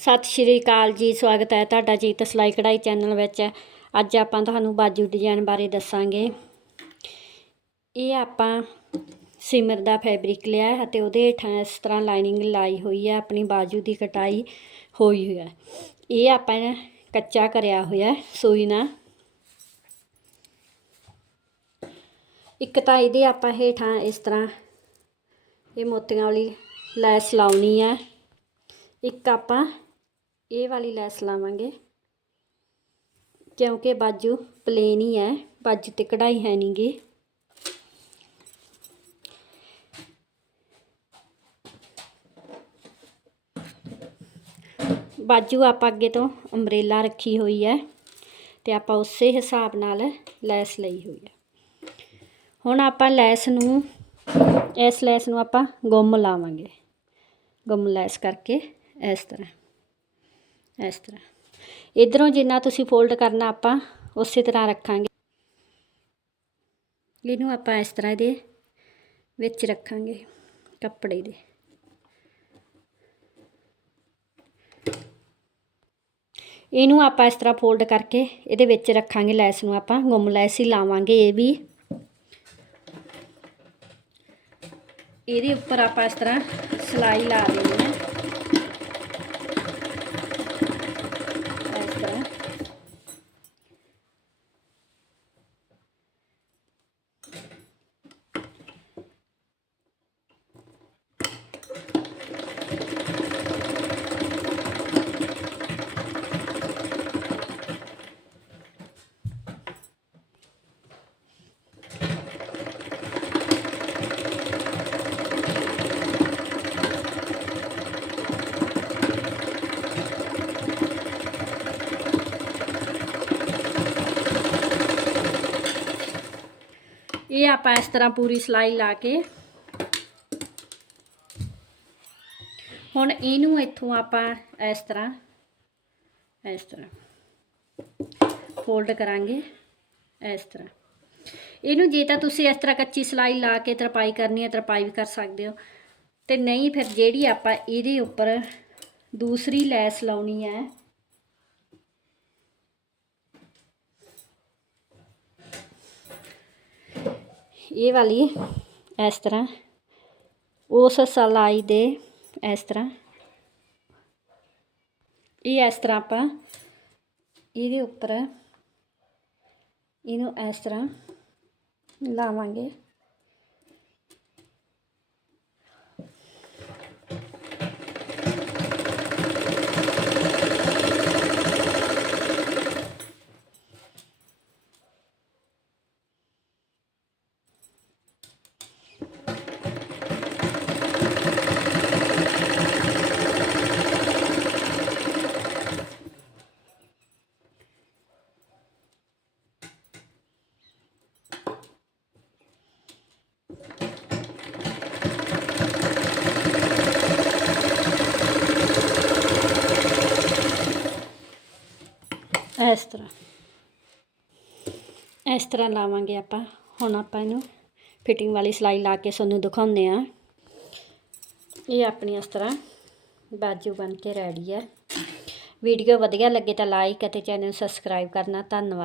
ਸਤਿ ਸ਼੍ਰੀ ਅਕਾਲ ਜੀ, ਸਵਾਗਤ ਹੈ ਤੁਹਾਡਾ ਜੀਤ ਸਿਲਾਈ ਕਢਾਈ ਚੈਨਲ ਵਿੱਚ। ਅੱਜ ਆਪਾਂ ਤੁਹਾਨੂੰ ਬਾਜੂ ਡਿਜ਼ਾਈਨ ਬਾਰੇ ਦੱਸਾਂਗੇ। ਇਹ ਆਪਾਂ ਸਿਮਰ ਦਾ ਫੈਬਰਿਕ ਲਿਆ ਹੈ ਅਤੇ ਉਹਦੇ ਹੇਠਾਂ ਇਸ ਤਰ੍ਹਾਂ ਲਾਈਨਿੰਗ ਲਾਈ ਹੋਈ ਹੈ, ਆਪਣੀ ਬਾਜੂ ਦੀ ਕਟਾਈ ਹੋਈ ਹੋਈ ਹੈ। ਇਹ ਆਪਾਂ ਕੱਚਾ ਕਰਿਆ ਹੋਇਆ ਸੂਈ ਨਾਲ। ਇੱਕ ਤਾਂ ਇਹਦੇ ਆਪਾਂ ਹੇਠਾਂ ਇਸ ਤਰ੍ਹਾਂ ਇਹ ਮੋਤੀਆਂ ਵਾਲੀ ਲੈਸ ਲਾਉਣੀ ਹੈ। ਇੱਕ ਆਪਾਂ ਇਹ ਵਾਲੀ ਲੈਸ ਲਾਵਾਂਗੇ। ਕਿਉਂਕਿ ਬਾਜੂ ਪਲੇਨ ਹੀ ਹੈ, ਬਾਜੂ ਤੇ ਕਢਾਈ ਹੈ ਨਹੀਂਗੀ ਬਾਜੂ ਆਪਾਂ ਅੱਗੇ ਤੋਂ ਅੰਬਰੇਲਾ ਰੱਖੀ ਹੋਈ ਹੈ ਤੇ ਆਪਾਂ ਉਸੇ ਹਿਸਾਬ ਨਾਲ ਲੈਸ ਲਈ ਹੋਈ ਹੈ। ਹੁਣ ਆਪਾਂ ਲੈਸ ਨੂੰ, ਇਸ ਲੈਸ ਨੂੰ ਆਪਾਂ ਗੁੰਮ ਲਾਵਾਂਗੇ। ਗੁੰਮ ਲੈਸ ਕਰਕੇ ਇਸ ਤਰ੍ਹਾਂ। ਇਸ ਤਰ੍ਹਾਂ। ਇਧਰੋਂ ਜਿੰਨਾ ਤੁਸੀਂ ਫੋਲਡ ਕਰਨਾ ਆਪਾਂ, ਉਸੇ ਤਰ੍ਹਾਂ ਰੱਖਾਂਗੇ। ਇਹਨੂੰ ਆਪਾਂ ਇਸ ਤਰ੍ਹਾਂ ਦੇ ਵਿੱਚ ਰੱਖਾਂਗੇ, ਕੱਪੜੇ ਦੇ। ਇਹਨੂੰ ਆਪਾਂ ਇਸ ਤਰ੍ਹਾਂ ਫੋਲਡ ਕਰਕੇ ਇਹਦੇ ਵਿੱਚ ਰੱਖਾਂਗੇ ਲੈਸ ਨੂੰ ਆਪਾਂ, ਗੁੰਮ ਲੈਸ ਹੀ ਲਾਵਾਂਗੇ ਇਹ ਵੀ। ਇਹਦੇ ਉੱਪਰ ਆਪਾਂ ਇਸ ਤਰ੍ਹਾਂ ਸਲਾਈ ਲਾ ਦੇਣੀ ਹੈ ਇਸ ਤਰ੍ਹਾਂ ਇਹ ਆਪਾਂ ਇਸ ਤਰ੍ਹਾਂ ਪੂਰੀ ਸਲਾਈ ਲਾ ਕੇ ਹੁਣ ਇਹਨੂੰ ਇੱਥੋਂ ਆਪਾਂ ਇਸ ਤਰ੍ਹਾਂ ਇਸ ਤਰ੍ਹਾਂ ਫੋਲਡ ਕਰਾਂਗੇ, ਇਸ ਤਰ੍ਹਾਂ। ਇਹਨੂੰ ਜੇ ਤਾਂ ਤੁਸੀਂ ਇਸ ਤਰ੍ਹਾਂ ਕੱਚੀ ਸਲਾਈ ਲਾ ਕੇ ਤਰਪਾਈ ਕਰਨੀ ਹੈ, ਤਰਪਾਈ ਵੀ ਕਰ ਸਕਦੇ ਹੋ। ਤੇ ਨਹੀਂ ਫਿਰ ਜਿਹੜੀ ਆਪਾਂ ਇਹਦੇ ਉੱਪਰ ਦੂਸਰੀ ਲੈਸ ਲਾਉਣੀ ਹੈ ਇਹ ਵਾਲੀ, ਇਸ ਤਰ੍ਹਾਂ। ਉਸ ਸਲਾਈ ਦੇ, ਇਸ ਤਰ੍ਹਾਂ। ਇਹ ਇਸ ਤਰ੍ਹਾਂ ਆਪਾਂ ਇਹਦੇ ਉੱਪਰ ਇਹਨੂੰ ਇਸ ਤਰ੍ਹਾਂ ਲਾਵਾਂਗੇ। ਇਸ ਤਰ੍ਹਾਂ। ਇਸ ਤਰ੍ਹਾਂ ਲਾਵਾਂਗੇ ਆਪਾਂ। ਹੁਣ ਆਪਾਂ ਇਹਨੂੰ ਫਿਟਿੰਗ ਵਾਲੀ ਸਲਾਈ ਲਾ ਕੇ ਤੁਹਾਨੂੰ ਦਿਖਾਉਂਦੇ ਆ ਇਹ ਆਪਣੀ ਇਸ ਤਰ੍ਹਾਂ ਬਾਜੂ ਬਣ ਕੇ ਰੈਡੀ ਹੈ। ਵੀਡੀਓ ਵਧੀਆ ਲੱਗੇ ਤਾਂ ਲਾਈਕ ਅਤੇ ਚੈਨਲ ਸਬਸਕ੍ਰਾਈਬ ਕਰਨਾ। ਧੰਨਵਾਦ।